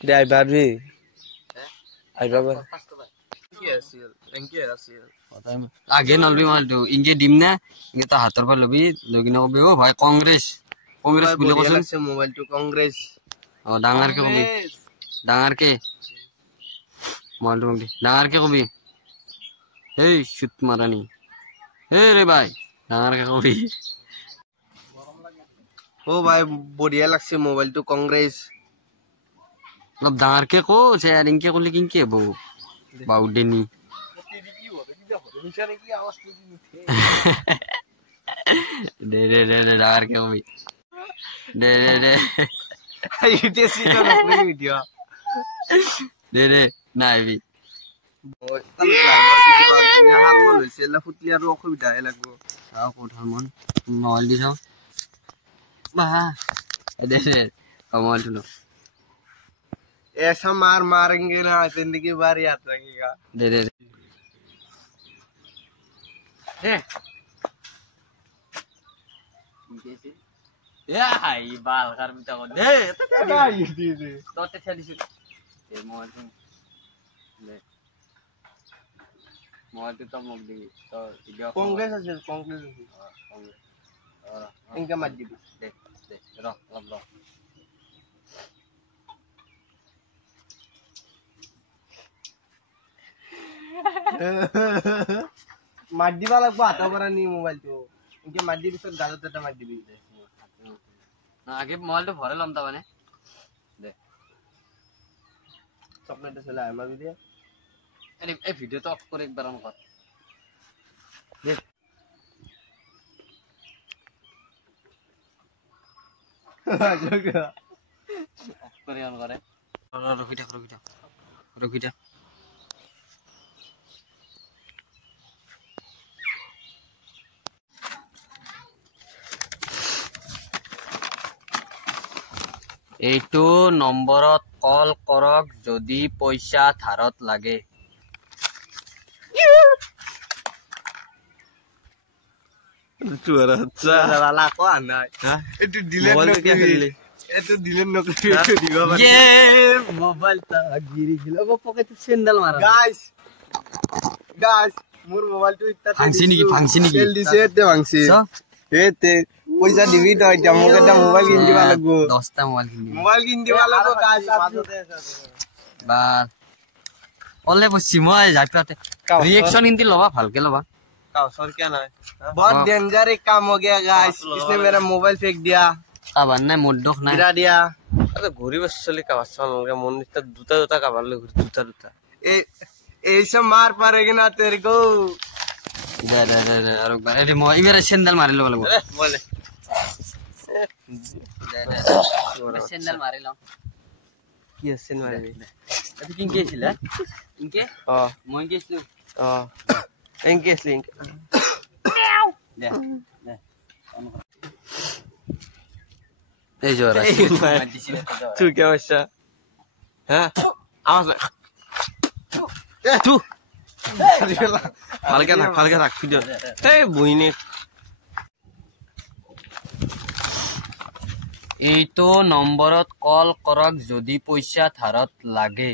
driver B আইবা আগে নলবি মালটো ইনকে দিম না ইনকে তো হাতৰ পৰা লবি লগিন কবি ও ভাই কংগ্ৰেছ কংগ্ৰেছ বুলি কৈছে মোবাইলটো কংগ্ৰেছ ও ডাঙৰকে কবি ডাঙৰকে মালটো কবি ডাঙৰকে কবি এই শুট মাৰানি এই ৰে ভাই ডাঙৰকে কবি ও ভাই বঢ়িয়া লাগছে মোবাইলটো কংগ্ৰেছ অলপ ডাঙৰকে কো যে ইনকে কলি কিনকে হবো বাউডেনি দে দে দে ডাঙৰকে কবি দে দে দে ইতে সিটো নকৰি ভিডিও দে দে নাইবি ওই তালে হাল মন হইছে লা ফুটলি আৰু অসুবিধা হে লাগবো আও কোঠাৰ মন মোবাইল দি চাও বা দে দে মোবাইলটো লো ऐसा मार मारेंगे ना जिंदगी भर याद रखेगा दे दे या हाय बाल कर बिता को दे तो ते छली ए मोबाइल तो मग दी तो कांग्रेस আছে कांग्रेस इनका मत दी दे दे रो लब लो মার দিবা লাগবো হাতা পৰা নি মোবাইলটো ইনকে মার দি পিছত গাজত এটা মার দিবি না আগে মোবাইলটো ভরে লম তা মানে দে চকলেটটা চলে আয় মারবি দে আরে এই ভিডিও তো অফ করে একবার অন কর দে অফ করে অন করে রুকি থাক এইটো নম্বৰত কল কৰক যদি পইচা ধাৰত লাগে তুৰা চালা কো নাই এটো ডিলিট নকৰিলি এটো ডিলিট নকৰিলি এটো দিবা পাৰি ये মোবাইল তা গিৰি গিলা গো পকেট সেন্ডেল মাৰা গাইস মোর মোবাইলটো ইত্তা ভাঙছি নেকি তেল দিছে তে ভাঙছি এতে পয়সা দিবি তো এটা মোক এটা মোবাইল কিন দিবা লাগবো 10টা মোবাইল কিন দিবা লাগবো গাইস বা অলে বসি মই যাইপাতে रिएक्शन हिंदी लबा ভালকে লবা काउसर क्या ना बहुत डेंजर एक काम हो गया गाइस इसने मेरा मोबाइल फेंक दिया কাবার নাই মোডক নাই गिरा दिया अरे घुरी बस चले कावर चल लगा मन इतना दूता कावर ले दूता ए सब मार पारेगी ना तेरे को दे दे दे अरे अरे मो इमेरे सेंडल मारे लो लगो बोले दे दे सेंडल मारे लो কি আছে মারে এটা কিন কেছিল ইনকে মই কেছিল এনকে লিংক দে দে এই জোরা तू क्या बच्चा हैं आवाज तू फालके थाक ভিডিও এই বইনে এইটো নম্বৰত কল কৰক যদি পইচা ধাৰত লাগে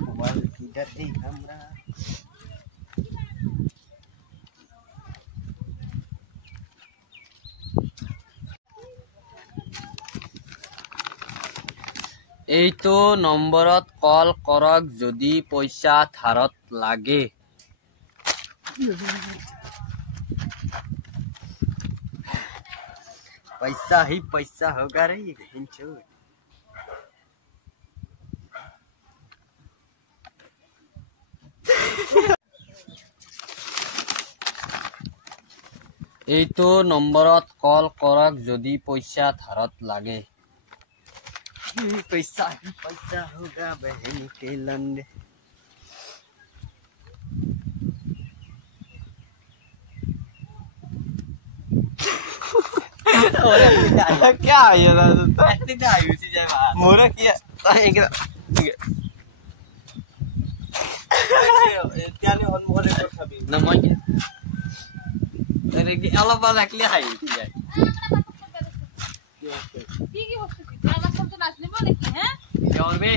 मोबाइल किधर है हमरा এইটো নম্বৰত কল কৰক যদি পইচা ধাৰত লাগে पैसा ही पैसा होगा रे ये हिंचो এইটো নম্বৰত কল কৰক যদি পইচা ধাৰত লাগে पैसा ही पैसा होगा बहन के लंडे क्या है ये একদিন আইছি যাই মা मोरा किया ताएंगे त्याले हनमोरे को खाबी না মই আরে কি অলপ রাখলে হাই যায় কি কি বস্তু আমার সব তো নাচ নেব নাকি হ্যাঁ চলবে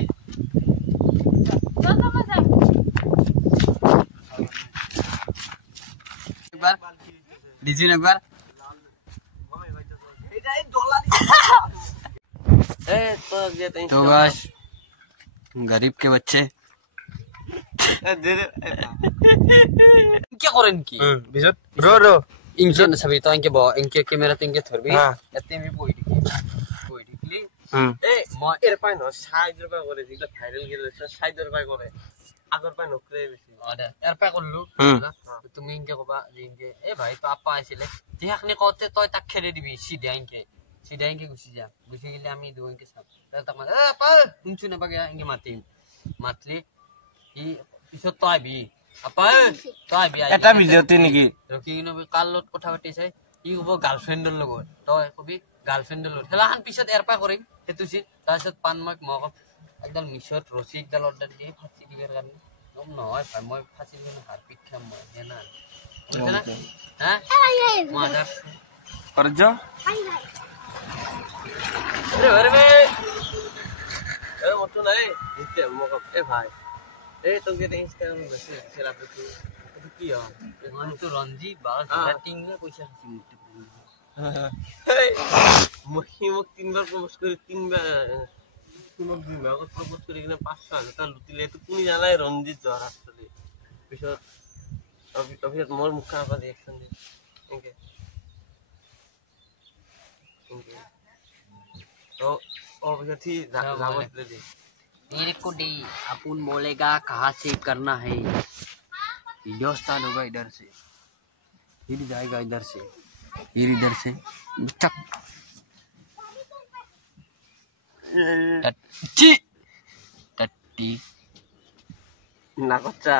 চল মজা একবার দিছি একবার तो गाइस गरीब के बच्चे क्या करें की বিজত रो इनके सभी तो इनके कैमरा तो इनके थोड़ी এতে আমি বই দেখলি এ মই এর পাই ন 60 টাকা করে যেটা ভাইরাল গেল 60 টাকা করে আগর পাই নকরে বেশি আরে এর পা করলু তুমি ইনকে কবা যে ইনকে এ ভাই তো আপা আইছিলে যে আপনি কতে তয় তাক খেলে দিবি সিধা ইনকে গুছি গেলে আমি দুই ইনকে সাপ তাহলে তাক এ আপা শুনছু না বাগে ইনকে মাতলি ই পিছত তো আইবি আপা তো আইবি এটা ভিডিওতে নেকি রকি নবি কালত কথা পাতিছে ই কব গাৰ্লফ্ৰেন্ডৰ লগত তই কবি গাৰ্লফ্ৰেন্ডৰ লগত হেলাহান পিছত এৰপা কৰিম হেতু সি তাৰছত পান মই একদম মিছত ৰসি একডাল অৰ্ডাৰ দি ফাঁচি দিবৰ কাৰণে নম নহয় ভাই মই ফাঁচি দিলে হাত পিট খাম মই জানা বুঝছ না হ্যাঁ মাদার করজ আরে এ মত নাই ইতে মোক এ ভাই এ তোকে ইনস্টাগ্রাম বসে সেরা তো কি হয় মানে তো রঞ্জিত বাস ব্যাটিং এ পয়সা খাচ্ছি মুক্তি মোক তিনবার প্রপোজ করে তিনবার তোমাক দুইবার প্রপোজ করে কিনা 500,000 টাকা লুটিলে তো তুমি জানাই রঞ্জিত জ্বর আসলে পিছত অভিষেক মোর মুখা আপা রিঅ্যাকশন দে ওকে তো অভিষেক ঠিক যাব দে मेरे को दे अपन बोलेगा कहाँ से करना है वीडियो स्टार्ट होगा इधर से फिर जाएगा इधर से फिर इधर से चक टट्टी না কচ্চা